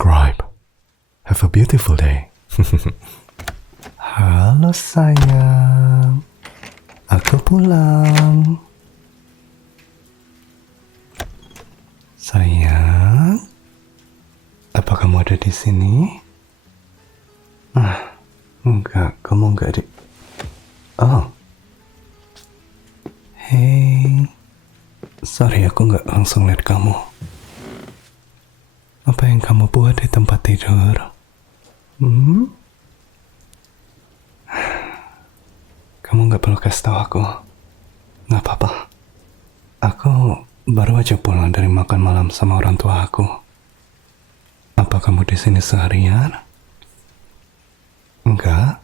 subscribe. Have a beautiful day. Halo sayang, aku pulang. Sayang, apa kamu ada di sini? Enggak, kamu enggak di... Oh. Hey, sorry aku enggak langsung lihat kamu. Apa yang kamu buat di tempat tidur? Kamu nggak perlu kasih tahu aku. Nggak apa-apa. Aku baru aja pulang dari makan malam sama orang tua aku. Apa kamu di sini seharian? Enggak.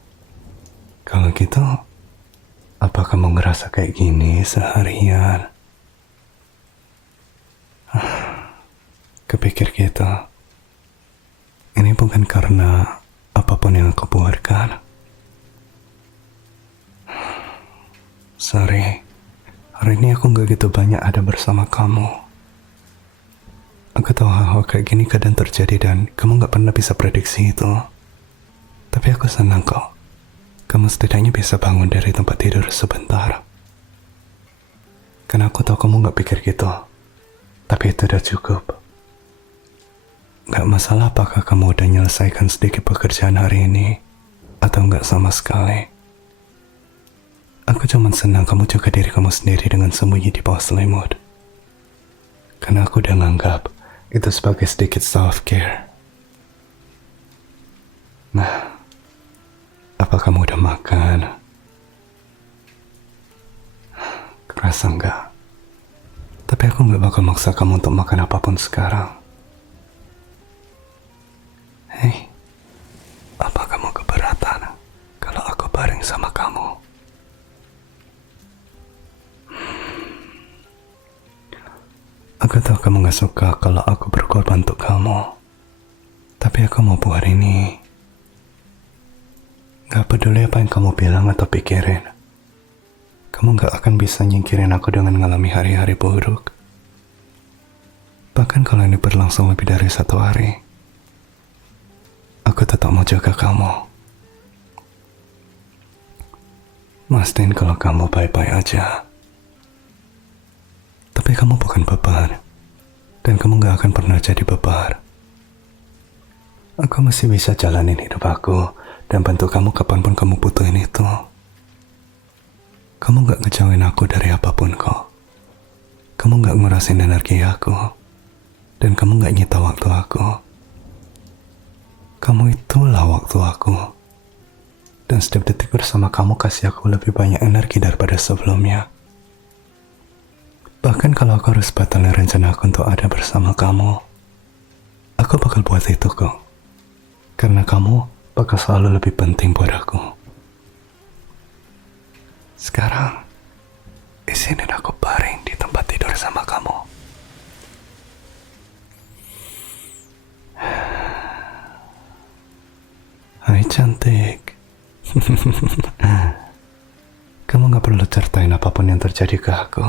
Kalau gitu, apa kamu ngerasa kayak gini seharian? Kepikir gitu. Ini bukan karena apapun yang aku buatkan. Sorry, hari ini aku gak gitu banyak ada bersama kamu. Aku tahu hal-hal kayak gini kadang terjadi dan kamu gak pernah bisa prediksi itu. Tapi aku senang kok. Kamu setidaknya bisa bangun dari tempat tidur sebentar. Karena aku tahu kamu gak pikir gitu. Tapi itu udah cukup. Gak masalah apakah kamu udah menyelesaikan sedikit pekerjaan hari ini atau gak sama sekali. Aku cuma senang kamu jaga diri kamu sendiri dengan sembunyi di bawah selimut. Karena aku udah nganggap itu sebagai sedikit self-care. Nah, apa kamu udah makan? Kerasa enggak? Tapi aku gak bakal maksa kamu untuk makan apapun sekarang. Hei, apa kamu keberatan kalau aku bareng sama kamu? Aku tahu kamu gak suka kalau aku berkorban untuk kamu. Tapi aku mau buat ini. Gak peduli apa yang kamu bilang atau pikirin. Kamu gak akan bisa nyingkirin aku dengan ngalami hari-hari buruk. Bahkan kalau ini berlangsung lebih dari 1 hari. Aku tetap mau jaga kamu. Mastiin kalau kamu baik-baik aja. Tapi kamu bukan beban. Dan kamu gak akan pernah jadi beban. Aku masih bisa jalanin hidup aku dan bantu kamu kapanpun kamu butuhin itu. Kamu gak ngejauhin aku dari apapun kok. Kamu gak ngerasain energi aku. Dan kamu gak nyita waktu aku. Kamu itulah waktu aku. Dan setiap detik bersama kamu kasih aku lebih banyak energi daripada sebelumnya. Bahkan kalau aku harus batalin rencana aku untuk ada bersama kamu, aku bakal buat itu kok. Karena kamu bakal selalu lebih penting buat aku. Sekarang, izinin aku baring di tempat tidur sama kamu. Hai cantik. Kamu gak perlu ceritain apapun yang terjadi ke aku.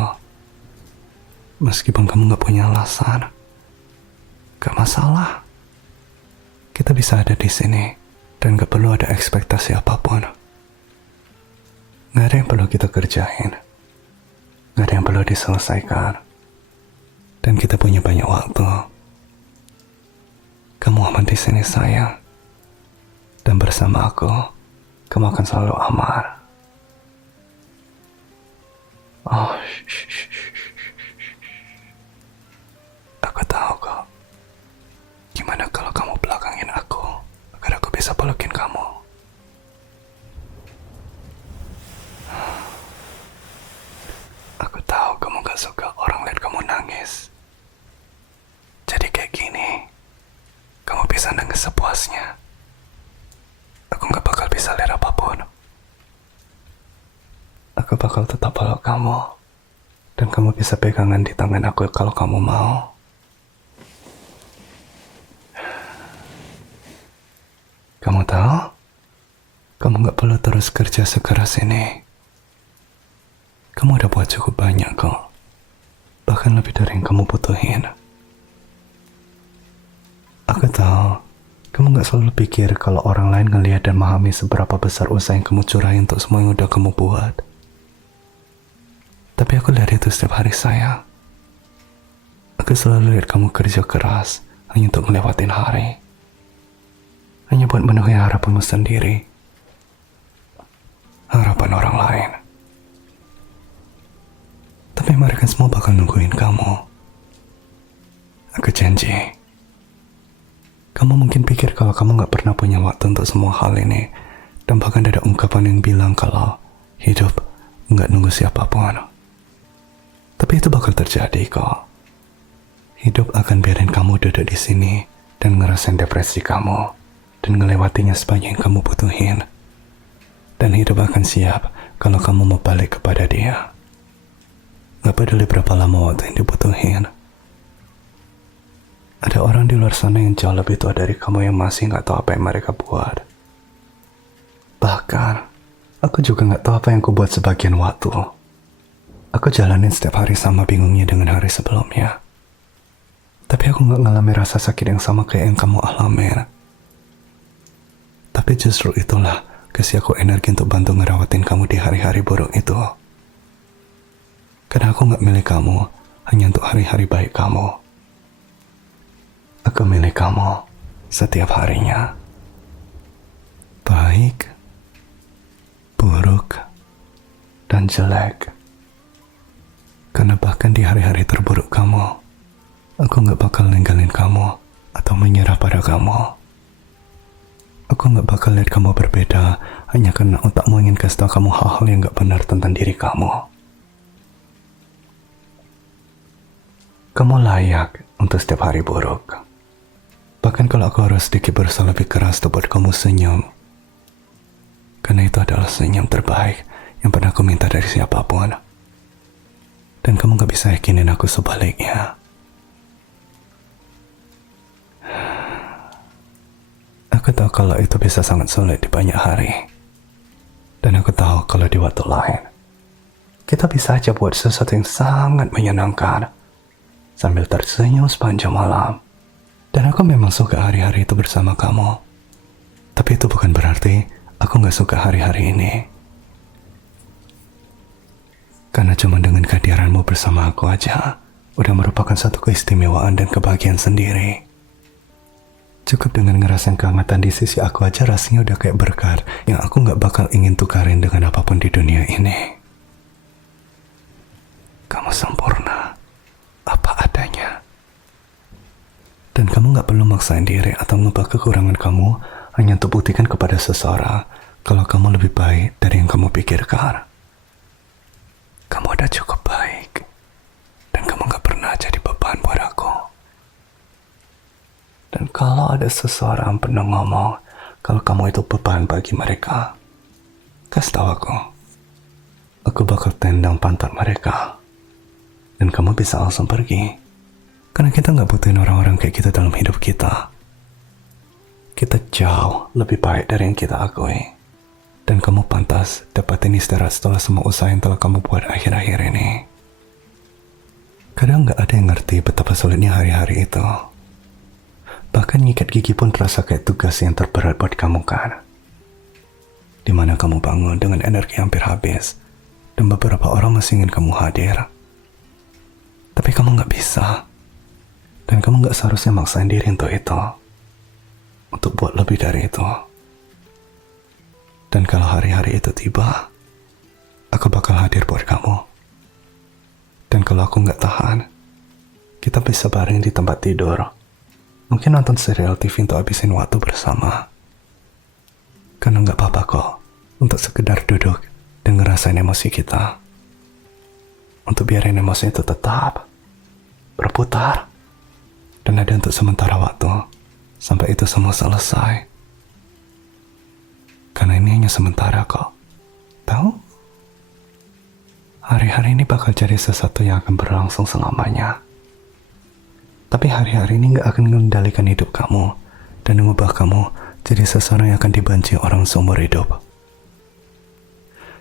Meskipun kamu gak punya alasan. Gak masalah. Kita bisa ada di sini dan gak perlu ada ekspektasi apapun. Gak ada yang perlu kita kerjain. Gak ada yang perlu diselesaikan. Dan kita punya banyak waktu. Kamu aman di sini sayang. Dan bersama aku, kamu akan selalu aman. Oh, aku tahu kok. Gimana kalau kamu belakangin aku, agar aku bisa pelukin kamu. Aku tahu kamu gak suka orang lihat kamu nangis. Jadi kayak gini, kamu bisa nangis sepuasnya. Aku gak bakal bisa lihat apapun. Aku bakal tetap peluk kamu. Dan kamu bisa pegangan di tangan aku kalau kamu mau. Kamu tahu? Kamu gak perlu terus kerja sekeras ini. Kamu udah buat cukup banyak kok. Bahkan lebih dari yang kamu butuhin. Aku tahu, kamu gak selalu pikir kalau orang lain ngelihat dan memahami seberapa besar usaha yang kamu curahin untuk semua yang udah kamu buat. Tapi aku lihat itu setiap hari, sayang. Aku selalu lihat kamu kerja keras hanya untuk ngelewatin hari. Hanya buat memenuhi harapanmu sendiri. Harapan orang lain. Tapi mereka semua bakal nungguin kamu. Aku janji. Kamu mungkin pikir kalau kamu gak pernah punya waktu untuk semua hal ini. Dan bahkan ada ungkapan yang bilang kalau hidup gak nunggu siapapun. Tapi itu bakal terjadi kok. Hidup akan biarin kamu duduk di sini dan ngerasain depresi kamu. Dan ngelewatinya sepanjang yang kamu butuhin. Dan hidup akan siap kalau kamu mau balik kepada dia. Gak peduli berapa lama waktu yang dibutuhin. Ada orang di luar sana yang jauh lebih tua dari kamu yang masih gak tahu apa yang mereka buat. Bahkan, aku juga gak tahu apa yang aku buat sebagian waktu. Aku jalanin setiap hari sama bingungnya dengan hari sebelumnya. Tapi aku gak ngalami rasa sakit yang sama kayak yang kamu alamin. Tapi justru itulah kasih aku energi untuk bantu ngerawatin kamu di hari-hari buruk itu. Karena aku gak milih kamu hanya untuk hari-hari baik kamu. Aku milih kamu setiap harinya. Baik, buruk, dan jelek. Karena bahkan di hari-hari terburuk kamu, aku gak bakal ninggalin kamu atau menyerah pada kamu. Aku gak bakal lihat kamu berbeda hanya karena otakmu ingin kasih tahu kamu hal-hal yang gak benar tentang diri kamu. Kamu layak untuk setiap hari buruk. Bahkan kalau aku harus sedikit berusaha lebih keras untuk buat kamu senyum. Karena itu adalah senyum terbaik yang pernah aku minta dari siapapun. Dan kamu gak bisa yakinin aku sebaliknya. Aku tahu kalau itu bisa sangat sulit di banyak hari. Dan aku tahu kalau di waktu lain, kita bisa aja buat sesuatu yang sangat menyenangkan. Sambil tersenyum sepanjang malam. Dan aku memang suka hari-hari itu bersama kamu. Tapi itu bukan berarti aku gak suka hari-hari ini. Karena cuma dengan kehadiranmu bersama aku aja, udah merupakan satu keistimewaan dan kebahagiaan sendiri. Cukup dengan ngerasain kehangatan di sisi aku aja rasanya udah kayak berkat yang aku gak bakal ingin tukarin dengan apapun di dunia ini. Kamu sempurna, apa adanya. Dan kamu gak perlu maksain diri atau ngubah kekurangan kamu hanya untuk buktikan kepada seseorang kalau kamu lebih baik dari yang kamu pikirkan. Kamu udah cukup baik. Dan kamu gak pernah jadi beban buat aku. Dan kalau ada seseorang pernah ngomong kalau kamu itu beban bagi mereka, kasih tahu aku bakal tendang pantat mereka. Dan kamu bisa langsung pergi. Karena kita gak butuhin orang-orang kayak gitu dalam hidup kita. Kita jauh lebih baik dari yang kita akui. Dan kamu pantas dapatin istirahat setelah semua usaha yang telah kamu buat akhir-akhir ini. Kadang gak ada yang ngerti betapa sulitnya hari-hari itu. Bahkan nyikat gigi pun terasa kayak tugas yang terberat buat kamu kan. Dimana kamu bangun dengan energi hampir habis. Dan beberapa orang masih ingin kamu hadir. Tapi kamu gak bisa. Dan kamu gak seharusnya maksain diri untuk itu. Untuk buat lebih dari itu. Dan kalau hari-hari itu tiba, aku bakal hadir buat kamu. Dan kalau aku gak tahan, kita bisa bareng di tempat tidur. Mungkin nonton serial TV untuk habisin waktu bersama. Karena gak apa-apa kok untuk sekedar duduk dan ngerasain emosi kita. Untuk biarin emosi itu tetap berputar. Dan ada untuk sementara waktu, sampai itu semua selesai. Karena ini hanya sementara kok. Tahu? Hari-hari ini bakal jadi sesuatu yang akan berlangsung selamanya. Tapi hari-hari ini gak akan mengendalikan hidup kamu, dan mengubah kamu jadi seseorang yang akan dibenci orang seumur hidup.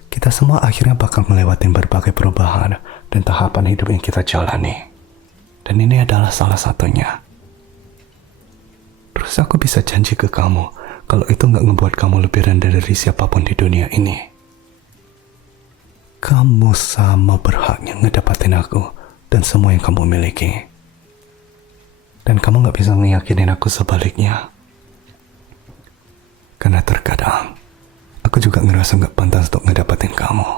Kita semua akhirnya bakal melewati berbagai perubahan dan tahapan hidup yang kita jalani. Dan ini adalah salah satunya. Terus aku bisa janji ke kamu kalau itu nggak ngebuat kamu lebih rendah dari siapapun di dunia ini. Kamu sama berhaknya ngedapatin aku dan semua yang kamu miliki. Dan kamu nggak bisa ngeyakinin aku sebaliknya. Karena terkadang aku juga ngerasa nggak pantas untuk ngedapatin kamu.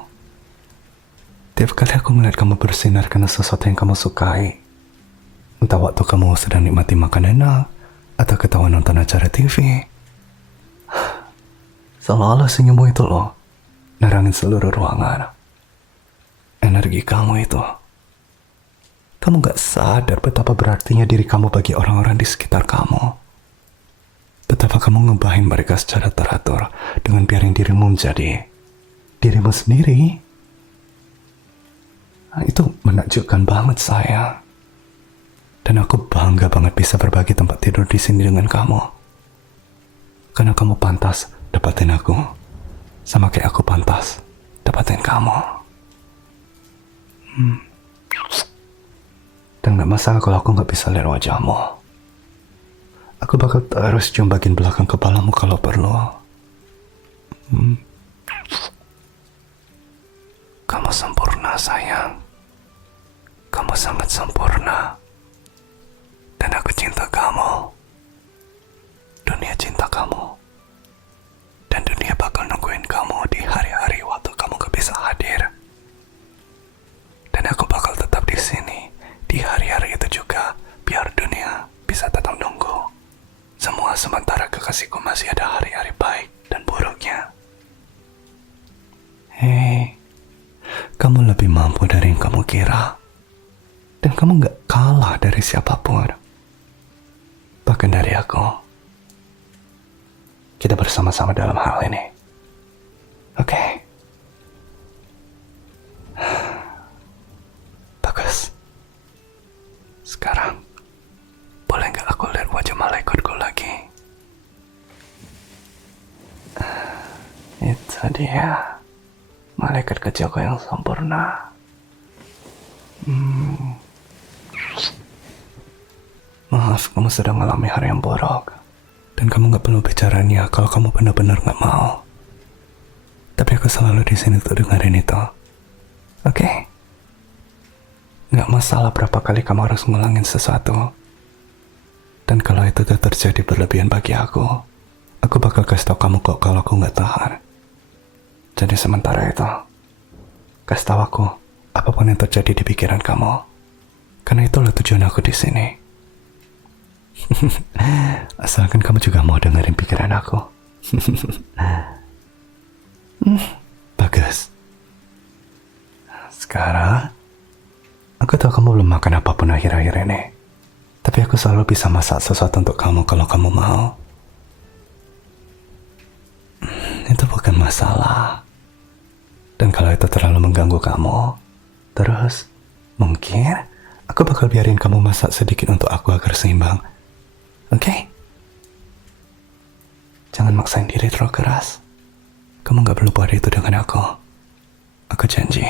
Tiap kali aku melihat kamu bersinar karena sesuatu yang kamu sukai, entah waktu kamu sedang nikmati makan enak atau ketawa nonton acara TV, seolah-olah senyummu itu loh nerangin seluruh ruangan. Energi kamu itu, kamu gak sadar betapa berartinya diri kamu bagi orang-orang di sekitar kamu. Betapa kamu ngebahin mereka secara teratur dengan biarin dirimu menjadi dirimu sendiri. Nah, itu menakjubkan banget sayang. Dan aku bangga banget bisa berbagi tempat tidur di sini dengan kamu. Karena kamu pantas dapatin aku, sama kayak aku pantas dapatin kamu. Dan gak masalah kalau aku gak bisa lihat wajahmu. Aku bakal terus cium bagian belakang kepalamu kalau perlu. Kamu sempurna sayang. Kamu sangat sempurna. Dan aku cinta kamu. Dunia cinta kamu. Dan dunia bakal nungguin kamu di hari-hari waktu kamu gak bisa hadir. Dan aku bakal tetap di sini di hari-hari itu juga, biar dunia bisa tetap nunggu. Semua sementara kekasihku masih ada hari-hari baik dan buruknya. Hei, kamu lebih mampu dari yang kamu kira. Dan kamu gak kalah dari siapapun. Bahkan dari aku. Kita bersama-sama dalam hal ini. Oke? Bagus. Sekarang, boleh gak aku lihat wajah malaikatku lagi? Itu dia. Malaikat kecilku yang sempurna. Maaf, kamu sedang mengalami hari yang buruk. Dan kamu gak perlu bicaranya kalau kamu benar-benar gak mau. Tapi aku selalu di sini untuk dengerin itu. Oke? Gak masalah berapa kali kamu harus ngulangin sesuatu. Dan kalau itu udah terjadi berlebihan bagi aku bakal kasih tau kamu kok kalau aku gak tahan. Jadi sementara itu, kasih tau aku apapun yang terjadi di pikiran kamu. Karena itulah tujuan aku di sini. Asalkan kamu juga mau dengerin pikiran aku. Bagus. Sekarang, aku tahu kamu belum makan apapun akhir-akhir ini. Tapi aku selalu bisa masak sesuatu untuk kamu kalau kamu mau. Itu bukan masalah. Dan kalau itu terlalu mengganggu kamu, terus mungkin aku bakal biarin kamu masak sedikit untuk aku agar seimbang. Oke? Jangan maksain diri terlalu keras. Kamu gak perlu buat itu dengan aku. Aku janji.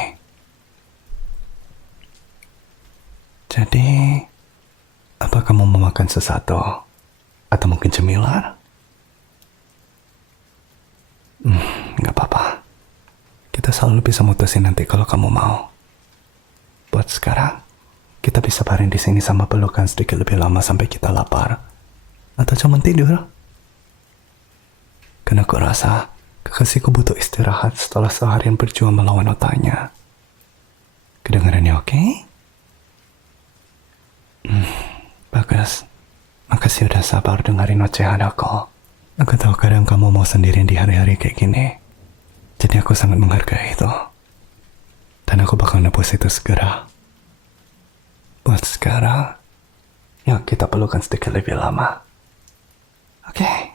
Jadi, apa kamu mau makan sesuatu? Atau mungkin cemilan? Gak apa-apa. Kita selalu bisa mutusin nanti kalau kamu mau. Buat sekarang, kita bisa bareng di sini sama pelukan sedikit lebih lama sampai kita lapar. Atau cuma tidur. Karena aku rasa kekasihku butuh istirahat setelah seharian berjuang melawan otaknya. Kedengarannya oke? Bagus. Makasih udah sabar dengerin ocehan aku. Aku tahu kadang kamu mau sendirian di hari-hari kayak gini. Jadi aku sangat menghargai itu. Dan aku bakal nebus itu segera. Buat sekarang, yuk kita pelukan sedikit lebih lama. Oke.